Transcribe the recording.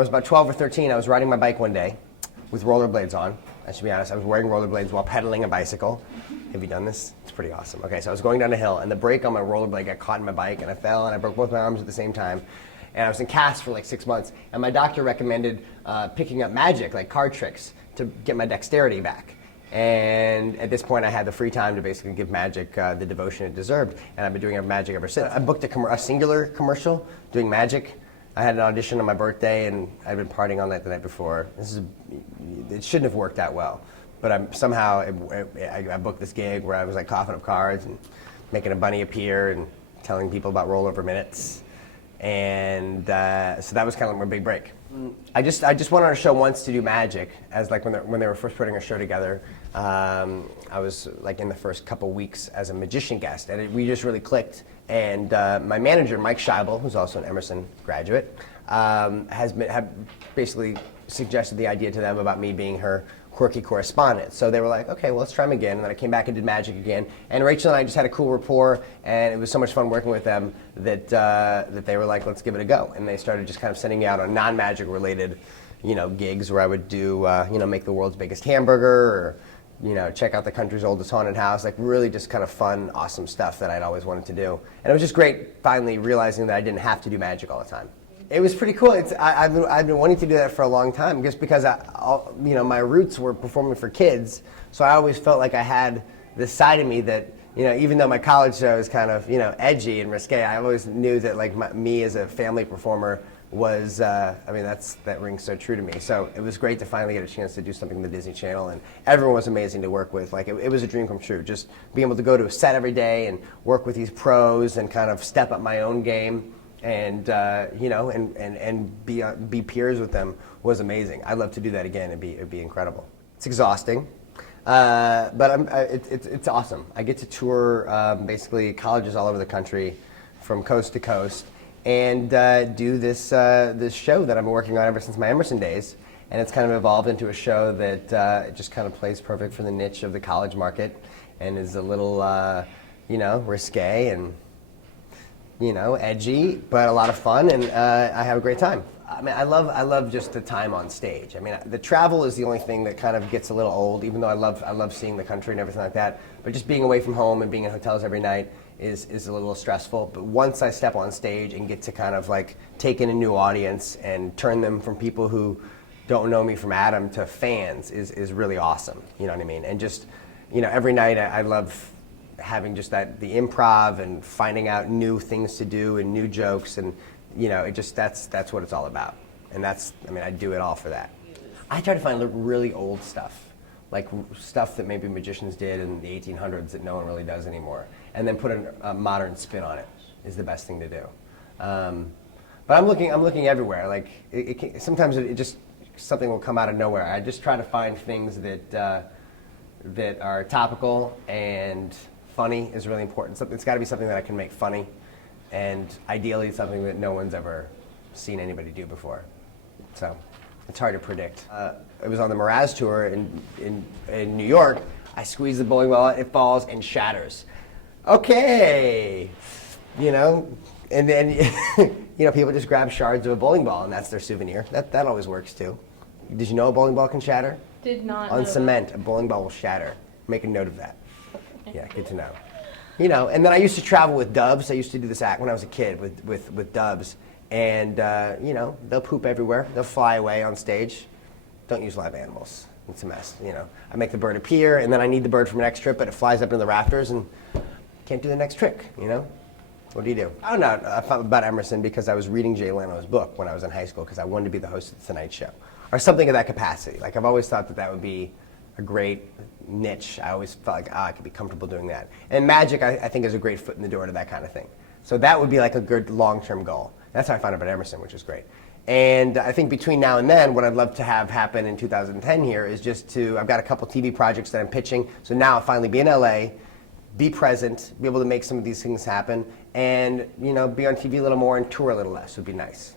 was about 12 or 13, I was riding my bike one day with rollerblades on. I should be honest, I was wearing rollerblades while pedaling a bicycle. Have you done this? It's pretty awesome. Okay, so I was going down a hill, and the brake on my rollerblade got caught in my bike, and I fell, and I broke both my arms at the same time. And I was in cast for like 6 months, and my doctor recommended picking up magic, like card tricks, to get my dexterity back. And at this point, I had the free time to basically give magic the devotion it deserved, and I've been doing magic ever since. I booked a singular commercial doing magic. I had an audition on my birthday, and I'd been partying all night the night before. It shouldn't have worked that well, but I booked this gig where I was like coughing up cards and making a bunny appear and telling people about rollover minutes. And so that was kind of my big break. I just went on a show once to do magic, as like when they were first putting a show together. I was like in the first couple weeks as a magician guest, and we just really clicked. And my manager, Mike Scheibel, who's also an Emerson graduate, had basically suggested the idea to them about me being her quirky correspondent. So they were like, okay, well, let's try them again. And then I came back and did magic again. And Rachel and I just had a cool rapport, and it was so much fun working with them that they were like, let's give it a go. And they started just kind of sending me out on non-magic related, gigs where I would do, make the world's biggest hamburger, or check out the country's oldest haunted house, like really just kind of fun, awesome stuff that I'd always wanted to do. And it was just great finally realizing that I didn't have to do magic all the time. It was pretty cool. I've been wanting to do that for a long time, just because my roots were performing for kids, so I always felt like I had this side of me that, even though my college show is kind of, edgy and risque, I always knew that like me as a family performer was, that rings so true to me. So it was great to finally get a chance to do something on the Disney Channel, and everyone was amazing to work with. Like it was a dream come true, just being able to go to a set every day and work with these pros and kind of step up my own game. And be peers with them was amazing. I'd love to do that again. It'd be incredible. It's exhausting, but it's awesome. I get to tour basically colleges all over the country, from coast to coast, and do this show that I've been working on ever since my Emerson days. And it's kind of evolved into a show that just kind of plays perfect for the niche of the college market, and is a little risque and edgy, but a lot of fun, and I have a great time. I mean, I love just the time on stage. I mean, the travel is the only thing that kind of gets a little old, even though I love seeing the country and everything like that. But just being away from home and being in hotels every night is a little stressful. But once I step on stage and get to kind of like take in a new audience and turn them from people who don't know me from Adam to fans is really awesome. You know what I mean? And just, every night I love having just the improv and finding out new things to do and new jokes, and that's what it's all about. And I do it all for that. I try to find really old stuff, like stuff that maybe magicians did in the 1800s that no one really does anymore, and then put a modern spin on it is the best thing to do. But I'm looking everywhere. Like sometimes it just something will come out of nowhere. I just try to find things that are topical, and funny is really important. It's got to be something that I can make funny, and ideally something that no one's ever seen anybody do before. So it's hard to predict. It was on the Mraz tour in New York. I squeeze the bowling ball, it falls and shatters. Okay, and then people just grab shards of a bowling ball, and that's their souvenir. That always works too. Did you know a bowling ball can shatter? Did not. On cement, a bowling ball will shatter. Make a note of that. Yeah, good to know. And then I used to travel with doves. I used to do this act when I was a kid with doves. And, they'll poop everywhere. They'll fly away on stage. Don't use live animals. It's a mess, I make the bird appear, and then I need the bird for my next trip, but it flies up into the rafters and can't do the next trick, What do you do? I don't know about Emerson because I was reading Jay Leno's book when I was in high school because I wanted to be the host of The Tonight Show. Or something of that capacity. Like, I've always thought that would be a great niche. I always felt like, I could be comfortable doing that. And magic, I think, is a great foot in the door to that kind of thing. So that would be like a good long-term goal. That's how I found out about Emerson, which is great. And I think between now and then, what I'd love to have happen in 2010 here is I've got a couple TV projects that I'm pitching. So now I'll finally be in LA, be present, be able to make some of these things happen, and be on TV a little more and tour a little less would be nice.